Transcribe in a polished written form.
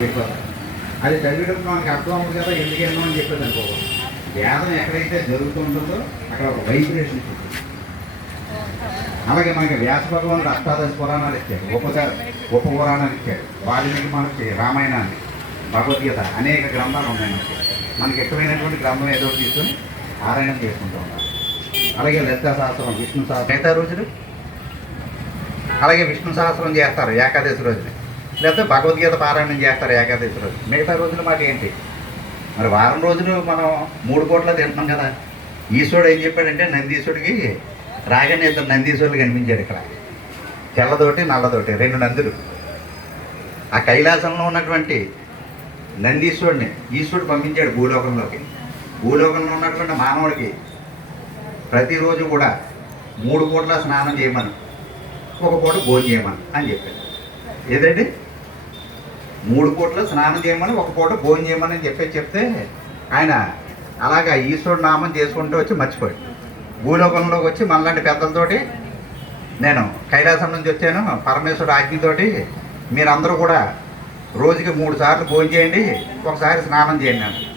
అది చదివేటప్పుడు మనకు అర్థం అవ్వదు కదా, ఎందుకేమో అని చెప్పేది అనుకో. వేదం ఎక్కడైతే జరుగుతుంటుందో అక్కడ ఒక వైబ్రేషన్ ఉంటుంది. అలాగే మనకి వ్యాస భగవానుడు అష్టాదశ పురాణాలు ఇచ్చాడు, ఉప పురాణాలు ఇచ్చాడు, వాల్మీకి మహర్షి రామాయణాన్ని, భగవద్గీత, అనేక గ్రంథాలు ఉన్నాయి. మనకి ఎక్కువైనటువంటి గ్రంథం ఏదో తీసుకొని పారాయణం చేసుకుంటూ ఉంటాం. అలాగే లలితా సహస్రం, విష్ణు సహస్రం మిగతా రోజులు, అలాగే విష్ణు సహస్రం చేస్తారు ఏకాదశి రోజుని, లేకపోతే భగవద్గీత పారాయణం చేస్తారు ఏకాదశి రోజు. మిగతా రోజులు మాట ఏంటి? మరి వారం రోజులు మనం 3 పూట్ల తింటున్నాం కదా. ఈశ్వరుడు ఏం చెప్పాడంటే, నందీశ్వరుడికి రాగానే 2 నందీశ్వరులు కనిపించాడు ఇక్కడ, తెల్లదోటి నల్లదోటి 2 నందులు. ఆ కైలాసంలో ఉన్నటువంటి నందీశ్వరుడిని ఈశ్వరుడు పంపించాడు భూలోకంలోకి. భూలోకంలో ఉన్నటువంటి మానవుడికి ప్రతిరోజు కూడా 3 పూట్ల స్నానం చేయమని, 1 పూట భోజనం చేయమని అని చెప్పాడు. ఏదండి? 3 పూట్ల స్నానం చేయమని, 1 పూట భోజనం చేయమని చెప్తే ఆయన అలాగా ఈశ్వరుడు నామం చేసుకుంటూ వచ్చి మర్చిపోయాడు. భూలోకంలోకి వచ్చి మనలాంటి పెద్దలతోటి, నేను కైలాసం నుంచి వచ్చాను పరమేశ్వరుడు ఆజ్ఞతోటి, మీరందరూ కూడా రోజుకి 3 సార్లు భోజనం చేయండి, 1 సారి స్నానం చేయండి అన్నాడు.